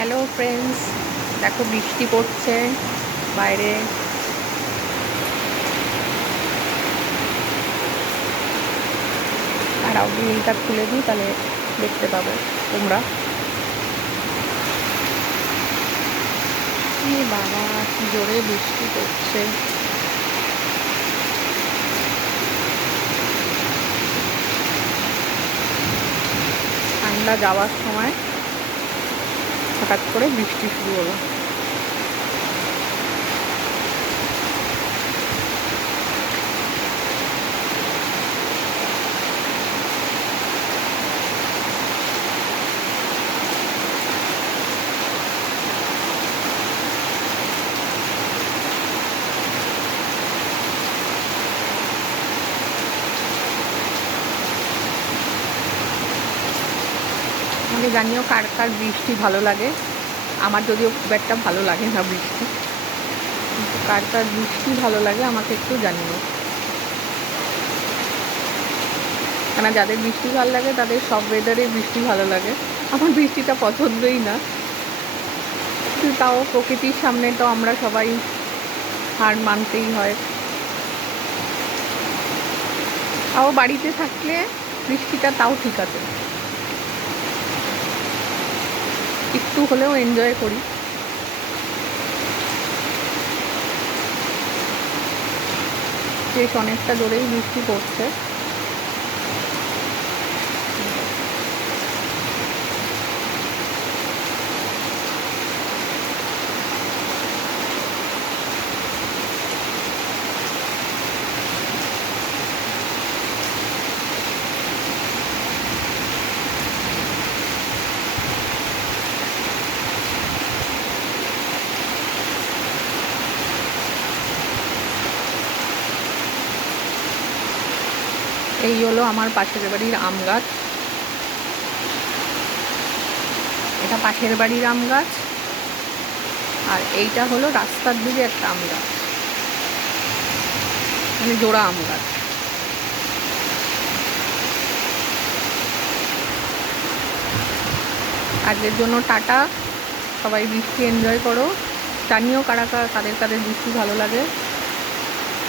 Hello friends, দেখো বৃষ্টি পড়ছে বাইরে। আর গ্রিলটা খুলে দিই, তাহলে দেখতে পাবে তোমরা। এ বাবা, কি জোরে বৃষ্টি পড়ছে। ঠান্ডা যাওয়ার সময় হঠাৎ করে বৃষ্টি শুরু হলো। আমাকে জানিও কার কার বৃষ্টি ভালো লাগে। আমার যদিও খুব একটা ভালো লাগে না বৃষ্টি, কিন্তু কার কার বৃষ্টি ভালো লাগে আমাকে একটু জানিও। কেন, যাদের বৃষ্টি ভালো লাগে তাদের সব ওয়েদারে বৃষ্টি ভালো লাগে। আমার বৃষ্টিটা পছন্দই না, কিন্তু তাও প্রকৃতির সামনে তো আমরা সবাই হার মানতেই হয়। তাও বাড়িতে থাকলে বৃষ্টিটা তাও ঠিক আছে, একটু হলেও এনজয় করি। বেশ অনেকটা জোরেই বৃষ্টি পড়ছে। এই হলো আমার পাশের বাড়ির আম গাছ। এটা পাশের বাড়ির আম গাছ, আর এইটা হলো রাস্তার দিকে একটা আম গাছ, মানে জোড়া আম গাছ। আজকের জন্য টাটা, সবাই বৃষ্টি এনজয় করো। জানিও কারা কাদের কাদের বৃষ্টি ভালো লাগে।